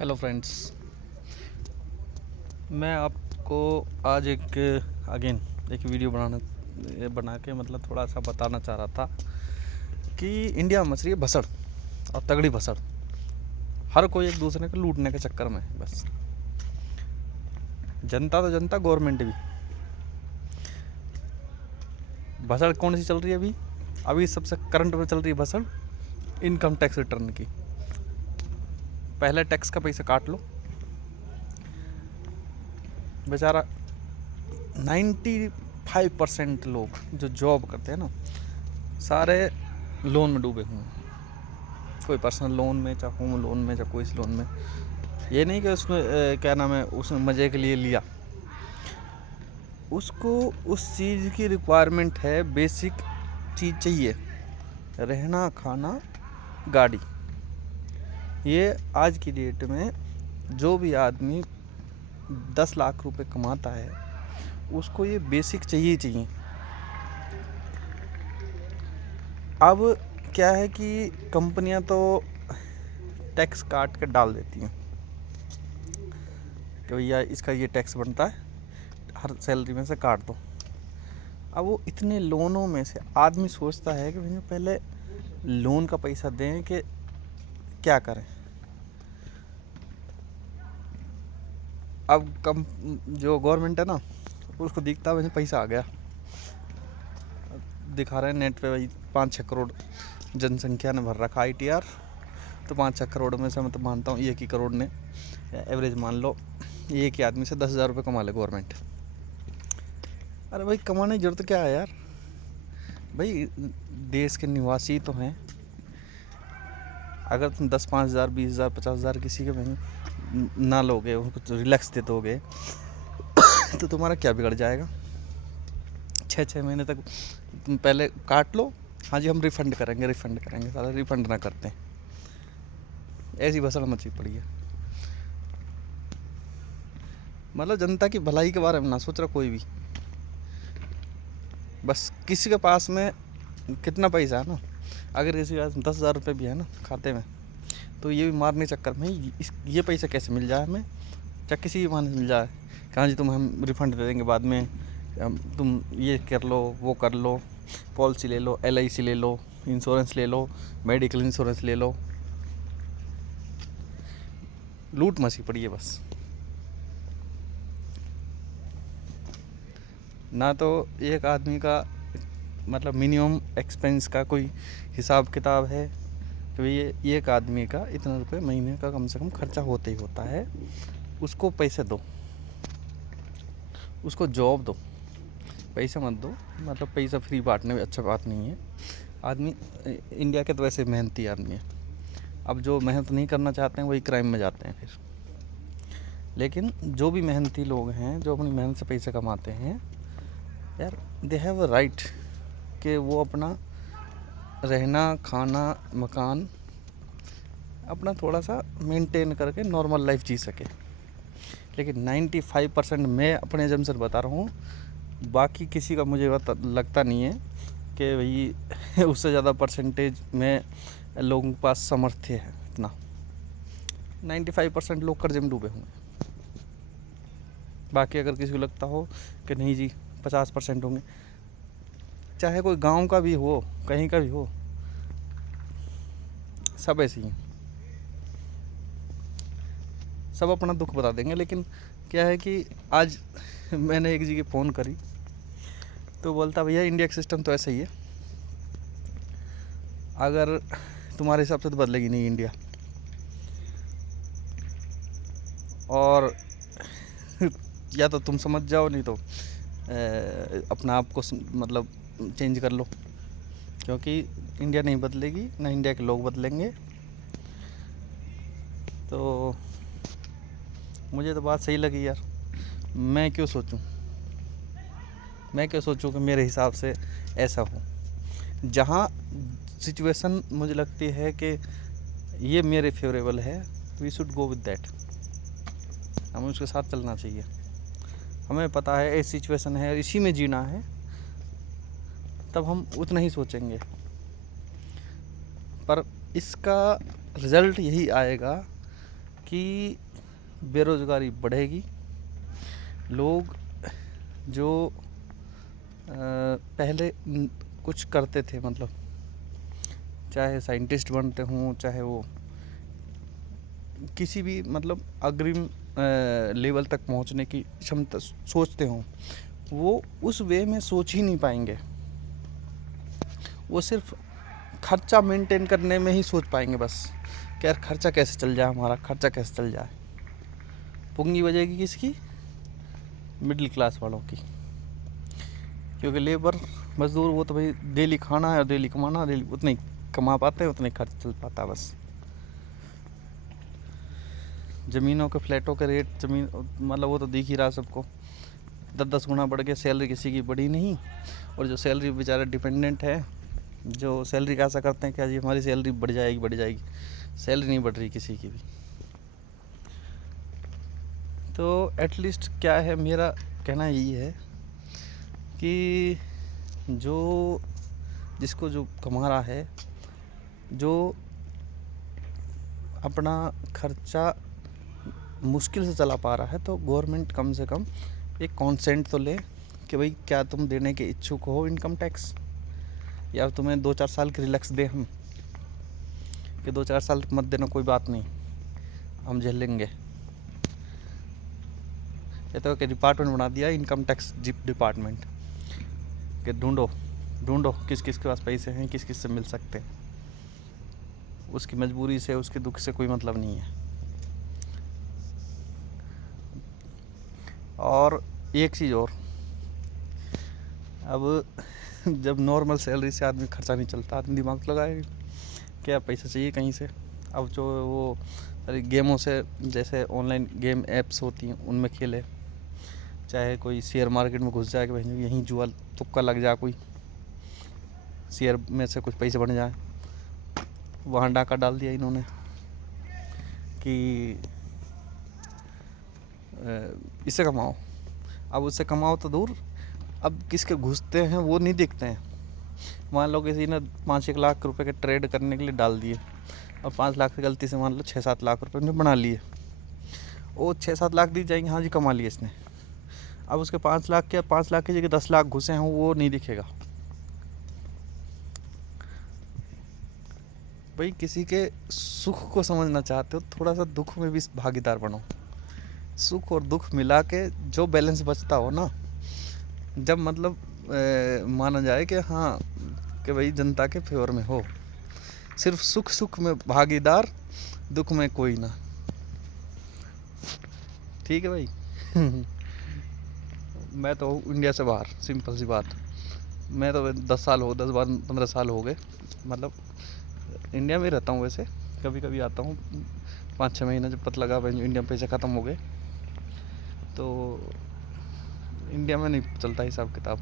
Hello friends, मैं आपको आज एक वीडियो बना के मतलब थोड़ा सा बताना चाह रहा था कि इंडिया में मच रही है भसड़ और तगड़ी भसड़। हर कोई एक दूसरे को लूटने के चक्कर में है। बस जनता तो जनता, गवर्नमेंट भी। भसड़ कौन सी चल रही है अभी सबसे करंट में चल रही है भसड़ इनकम टैक्स रिटर्न की। पहले टैक्स का पैसा काट लो। बेचारा 95% लोग जो जॉब करते हैं ना, सारे लोन में डूबे हुए हैं। कोई पर्सनल लोन में, चाहे होम लोन में, चाहे कोई इस लोन में। ये नहीं कि उसमें क्या नाम है, उसने मज़े के लिए लिया। उसको उस चीज़ की रिक्वायरमेंट है, बेसिक चीज़ चाहिए, रहना, खाना, गाड़ी। ये आज की डेट में जो भी आदमी 10 लाख रुपए कमाता है, उसको ये बेसिक चाहिए ही चाहिए। अब क्या है कि कंपनियां तो टैक्स काट के डाल देती हैं कि भैया इसका ये टैक्स बनता है, हर सैलरी में से काट दो। अब वो इतने लोनों में से आदमी सोचता है कि भैया पहले लोन का पैसा दें कि क्या करें। अब कम जो गवर्नमेंट है ना, उसको दिखता है पैसा आ गया, दिखा रहे हैं नेट पे, भाई 5-6 करोड़ जनसंख्या ने भर रखा ITR। तो 5-6 करोड़ में से मैं तो मानता हूँ 1 ही करोड़ ने, एवरेज मान लो, एक ही आदमी से 10,000 रुपये कमा ले गवर्नमेंट। अरे भाई, कमाने की जरूरत क्या है यार। भाई देश के निवासी तो हैं। अगर तुम 10-5,000, 20,000, 50,000 किसी के ना लोगे, उनको तो रिलैक्स दे दोगे तो तुम्हारा क्या बिगड़ जाएगा। 6-6 महीने तक तुम पहले काट लो। हाँ जी, हम रिफ़ंड करेंगे, सारा रिफ़ंड ना करते हैं। ऐसी भसड़ मची पड़ी है। मतलब जनता की भलाई के बारे में ना सोच रहा कोई भी। बस किसी के पास में कितना पैसा है ना, अगर किसी के पास 10,000 रुपये भी है ना खाते में, तो ये भी मारने चक्कर में ये पैसा कैसे मिल जाए हमें, चाहे किसी भी बहाने से मिल जाए। कहाँ जी तुम हम रिफ़ंड दे देंगे बाद में, तुम ये कर लो, वो कर लो, पॉलिसी ले लो, LIC ले लो, इंश्योरेंस ले लो, मेडिकल इंश्योरेंस ले लो। लूट मची पड़ी है बस। ना तो एक आदमी का मतलब मिनिमम एक्सपेंस का कोई हिसाब किताब है कि ये एक आदमी का इतना रुपये महीने का कम से कम खर्चा होता ही होता है। उसको पैसे दो, उसको जॉब दो, पैसा मत दो। मतलब पैसा फ्री बांटने में अच्छा बात नहीं है। आदमी इंडिया के तो वैसे मेहनती आदमी है। अब जो मेहनत नहीं करना चाहते हैं वही क्राइम में जाते हैं फिर। लेकिन जो भी मेहनती लोग हैं, जो अपनी मेहनत से पैसे कमाते हैं यार, दे हैव अ राइट कि वो अपना रहना, खाना, मकान अपना थोड़ा सा मेंटेन करके नॉर्मल लाइफ जी सके। लेकिन 95% मैं अपने जम से बता रहा हूँ, बाकी किसी का मुझे लगता नहीं है कि भाई उससे ज़्यादा परसेंटेज में लोगों के पास सामर्थ्य है इतना। 95% लोग कर्जे में डूबे होंगे। बाकी अगर किसी को लगता हो कि नहीं जी 50% होंगे, चाहे कोई गांव का भी हो, कहीं का भी हो, सब ऐसे ही हैं। सब अपना दुख बता देंगे। लेकिन क्या है कि आज मैंने एक जगह फ़ोन करी तो बोलता भैया इंडिया का सिस्टम तो ऐसा ही है, अगर तुम्हारे हिसाब से तो बदलेगी नहीं इंडिया, और या तो तुम समझ जाओ, नहीं तो अपना आप को मतलब चेंज कर लो, क्योंकि इंडिया नहीं बदलेगी, ना इंडिया के लोग बदलेंगे। तो मुझे तो बात सही लगी यार। मैं क्यों सोचूं कि मेरे हिसाब से ऐसा हो। जहाँ सिचुएशन मुझे लगती है कि ये मेरे फेवरेबल है, we should go with that. हमें उसके साथ चलना चाहिए। हमें पता है ऐसी सिचुएशन है, इसी में जीना है, तब हम उतना ही सोचेंगे। पर इसका रिज़ल्ट यही आएगा कि बेरोज़गारी बढ़ेगी। लोग जो पहले कुछ करते थे, मतलब चाहे साइंटिस्ट बनते हों, चाहे वो किसी भी मतलब अग्रिम लेवल तक पहुंचने की क्षमता सोचते हों, वो उस वे में सोच ही नहीं पाएंगे। वो सिर्फ खर्चा मेंटेन करने में ही सोच पाएंगे बस, कि यार खर्चा कैसे चल जाए, हमारा खर्चा कैसे चल जाए। पुंगी बजेगी किसकी? मिडिल क्लास वालों की। क्योंकि लेबर मजदूर वो तो भाई डेली खाना है और डेली कमाना, डेली उतने ही कमा पाते हैं, उतने ही खर्च चल पाता है बस। ज़मीनों के फ्लैटों के रेट, ज़मीन मतलब वो तो दिख ही रहा सबको, 10-10 गुना बढ़ गया। सैलरी किसी की बढ़ी नहीं, और जो सैलरी बेचारे डिपेंडेंट है, जो सैलरी का आशा करते हैं कि आज हमारी सैलरी बढ़ जाएगी, सैलरी नहीं बढ़ रही किसी की भी। तो एटलीस्ट क्या है, मेरा कहना यही है कि जिसको जो कमा रहा है, जो अपना खर्चा मुश्किल से चला पा रहा है, तो गवर्नमेंट कम से कम एक कॉन्सेंट तो ले कि भाई क्या तुम देने के इच्छुक हो इनकम टैक्स, या तुम्हें 2-4 साल की रिलैक्स दे हम, कि 2-4 साल मत देना, कोई बात नहीं, हम झेल लेंगे। ये तो कि डिपार्टमेंट बना दिया इनकम टैक्स डिपार्टमेंट, कि ढूंढो किस किस के पास पैसे हैं, किस किस से मिल सकते हैं। उसकी मजबूरी से, उसके दुख से कोई मतलब नहीं है। और एक चीज़ और, अब जब नॉर्मल सैलरी से आदमी खर्चा नहीं चलता, आदमी दिमाग लगाए क्या पैसा चाहिए कहीं से। अब जो वो सारी गेमों से, जैसे ऑनलाइन गेम ऐप्स होती हैं, उनमें खेले, चाहे कोई शेयर मार्केट में घुस जाए कि भाई यहीं जुआ तुक्का लग जाए, कोई शेयर में से कुछ पैसे बन जाए, वहाँ डाका डाल दिया इन्होंने कि इससे कमाओ। अब उससे कमाओ तो दूर, अब किसके घुसते हैं वो नहीं देखते हैं। मान लो किसी ने 5-1 लाख रुपए के ट्रेड करने के लिए डाल दिए, और 5 लाख से गलती से मान लो 6-7 लाख रुपए ने बना लिए, वो 6-7 लाख दी जाएंगे, हाँ जी कमा लिए इसने। अब उसके 5 लाख के 5 लाख की जगह 10 लाख घुसे हैं, वो नहीं दिखेगा। भाई किसी के सुख को समझना चाहते हो, थोड़ा सा दुख में भी भागीदार बनो। सुख और दुख मिला के जो बैलेंस बचता हो ना, जब मतलब माना जाए कि हाँ कि भाई जनता के फेवर में हो, सिर्फ सुख में भागीदार, दुख में कोई ना। ठीक है भाई। मैं तो इंडिया से बाहर, सिंपल सी बात। मैं तो 10-15 साल हो गए, मतलब इंडिया में रहता हूँ। वैसे कभी कभी आता हूँ 5-6 महीने, जब पता लगा भाई इंडिया में पैसे ख़त्म हो गए, तो इंडिया में नहीं चलता हिसाब किताब।